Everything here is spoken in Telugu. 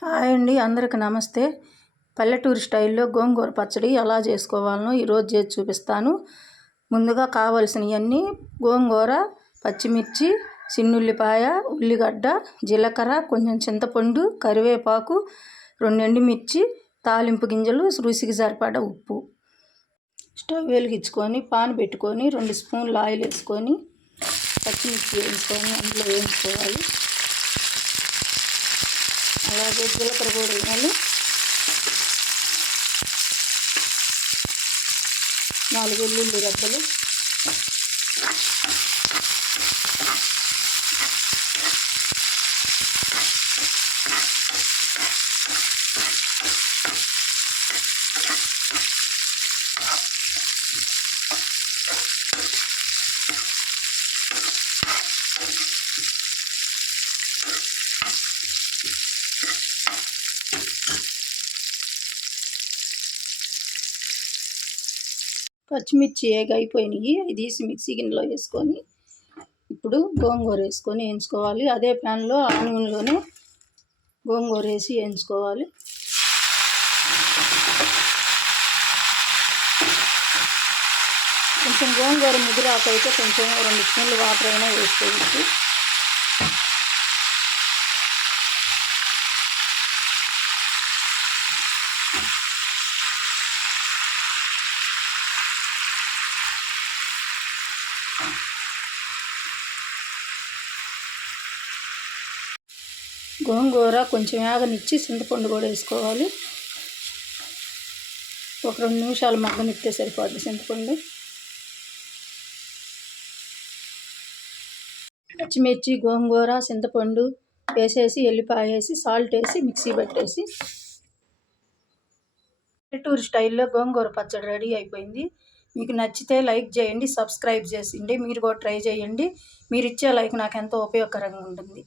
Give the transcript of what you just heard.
హాయ్ అండి, అందరికి నమస్తే. పల్లెటూరు స్టైల్లో గోంగూర పచ్చడి ఎలా చేసుకోవాలనో ఈరోజు చేసి చూపిస్తాను. ముందుగా కావాల్సినవన్నీ గోంగూర, పచ్చిమిర్చి, చిన్నుల్లిపాయ, ఉల్లిగడ్డ, జీలకర్ర, కొంచెం చింతపండు, కరివేపాకు, 2 ఎండుమిర్చి, తాలింపు గింజలు, రుచికి సరిపడా ఉప్పు. స్టవ్ వెలిగించుకొని పాన్ పెట్టుకొని 2 స్పూన్లు ఆయిల్ వేసుకొని పచ్చిమిర్చి వేసుకొని అందులో వేయించుకోవాలి. అలాగే జీలకర్ర కూడా వేయాలి. 4 వెల్లుల్లి రెబ్బలు, పచ్చిమిర్చి అయిపోయినాయి. ఇది తీసి మిక్సీ గిన్నెలో వేసుకొని ఇప్పుడు గోంగూర వేసుకొని వేయించుకోవాలి. అదే ప్యాన్లో ఆ నూనెలోనే గోంగూర వేసి వేయించుకోవాలి. కొంచెం గోంగూర ముదిరాకైతే కొంచెం 2 స్పూన్లు వాటర్ అయినా వేసుకోవచ్చు. గోంగూర కొంచెం వేగనిచ్చి చింతపండు కూడా వేసుకోవాలి. ఒక 2 నిమిషాలు మగ్గనిస్తే సరిపోద్ది చింతపండు. పచ్చిమిర్చి, గోంగూర, చింతపండు వేసేసి ఎల్లిపాయ వేసి సాల్ట్ వేసి మిక్సీ పట్టేసి పల్లెటూరు స్టైల్లో గోంగూర పచ్చడి రెడీ అయిపోయింది. మీకు నచ్చితే లైక్ చేయండి, సబ్స్క్రైబ్ చేయండి. మీరు కూడా ట్రై చేయండి. మీరు ఇచ్చే లైక్ నాకు ఎంతో ఉపయోగకరంగా ఉంటుంది.